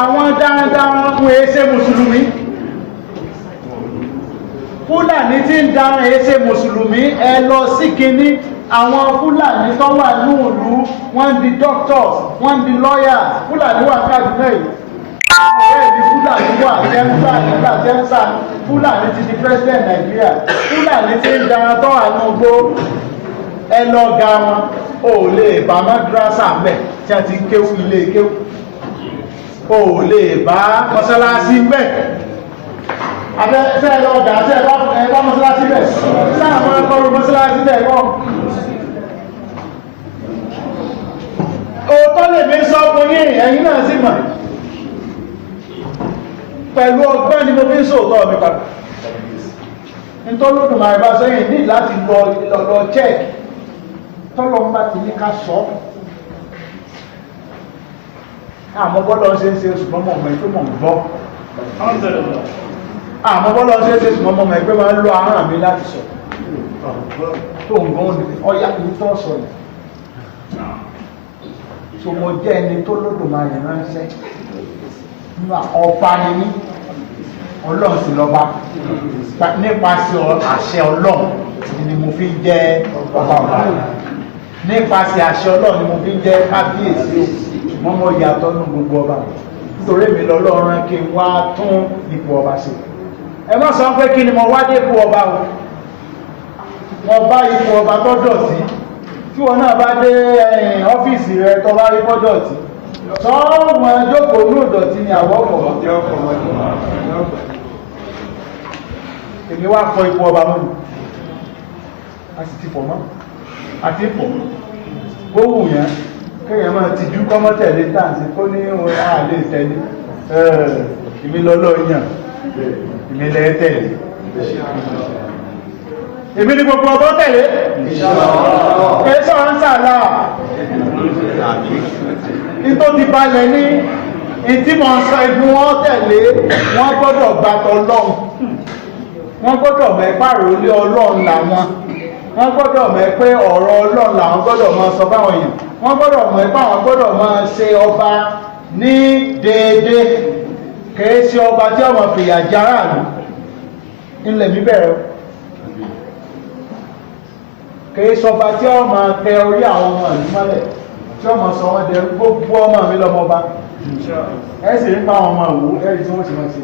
àwọn dáadáa wọn èéṣe mùsùlùmí. Fúlàní tí ń da èéṣe mùsùlùmí ẹ lọ sí kinní àwọn Fúlàní tó wà ní ìlú wọ́n di doctors wọ́n di lawyers Fúlàní wà Kaduna yìí. Ọ̀rẹ́ mi Fúlàní wà jẹ́ńsà nígbà jẹ́ńsà Fúlàní ti di president Nàìjíríà Fúlàní tí ń da tó wà ní ogbó ẹ lọ ga wọn ò lè bá madrasa mẹ́ tí a ti kéwú ilé kéwú ò lè bá mọ́sálásí mẹ́ abẹ́ lọ gà tẹ́ ẹ bá mọ́sálásí bẹ̀ sáà máa kọrù mọ́sálásí bẹ̀ kọ́ òótọ́ lè mí sọ fún yín ẹ̀yin náà sì mọ̀ pẹ̀lú ọgbọ́n ni mo fi ń sòótọ́ mi padà nítorí Olódùmarè bá sẹ́yìn ní láti lọ check tọ́lọ́ ń bá ti ní ká sọ àmọ́ bọ́lọ́ ṣe ń ṣe ṣùgbọ́n mọ̀ mọ̀ tó mọ̀ ń gbọ́ àmọ́ bọ́lọ́ ṣe ń ṣe ṣùgbọ́n mọ̀ mọ̀ máa ń lo ahọ́n mi láti sọ tó ń gbọ́n ọ̀yá kìí tó sọ yìí so mo jẹ́ ẹni tó Olódùmarè ránṣẹ́ nínú ọba ni mí Ọlọ́run sì lọ́ba nípasẹ̀ àṣẹ Ọlọ́run ni mo fi jẹ́ ọba ọba nípasẹ̀ àṣẹ Ọlọ́run ni mo fi jẹ́ kábíyèsí o ṣùgbọ́n mo yàtọ̀ nínú gbogbo ọba nítorí mi lọ́lọ́run kí n wá tún ipò ọba ṣe ẹ má sọ pé kí ni mo wá dé ipò ọba o mo bá ipò ọba tó dọ̀tí tí wọn náà bá dé ọ́fíìsì rẹ tó bá rí kó dọ̀tí sọ́ọ̀mù ẹjọ́kòó ní ìdọ̀tí ni àwọ̀kọ̀ èmi wá fọ ipò ọba mọ́nu a sì ti fọ̀ mọ́ àti fọ̀ gbówù yẹn kéèyàn máa ti jú kọ́mọ́ tẹ̀lé tàǹsì kó ní àlè tẹ̀lé èmi lọ́lọ́ yàn èmi lẹ́ tẹ̀lé èmi ní gbogbo ọgbọ́n tẹ̀lé kẹsàn án sàlá nítò ti balẹ̀ ní ìtí mọ̀ sọ ibi wọ́n tẹ̀lé wọ́n gbọ́dọ̀ gbàtọ̀ lọ́hùn wọ́n gbọ́dọ̀ mẹ́pàrò lé Ọlọ́run làwọn wọ́n gbọ́dọ̀ mẹ́ pé ọ̀rọ̀ Ọlọ́run làwọn gbọ́dọ̀ máa sọ báwọn èèyàn wọ́n gbọ́dọ̀ mọ̀ pé àwọn gbọ́dọ̀ máa ṣe ọba ní déédéé kìí ṣe ọba tí ọmọ fìyà jẹ aráàlú ilẹ̀ mi bẹ̀rẹ̀ kìí ṣe ọba tí ọmọ tẹ orí àwọn ọmọ ìlú mọ́lẹ̀ tí ọmọ sọ wọ́n dẹ gbogbo ọmọ mi lọ́mọba ẹ sì ń pa àwọn ọmọ ìwò ẹ̀rí tí wọ́n ti máa ṣe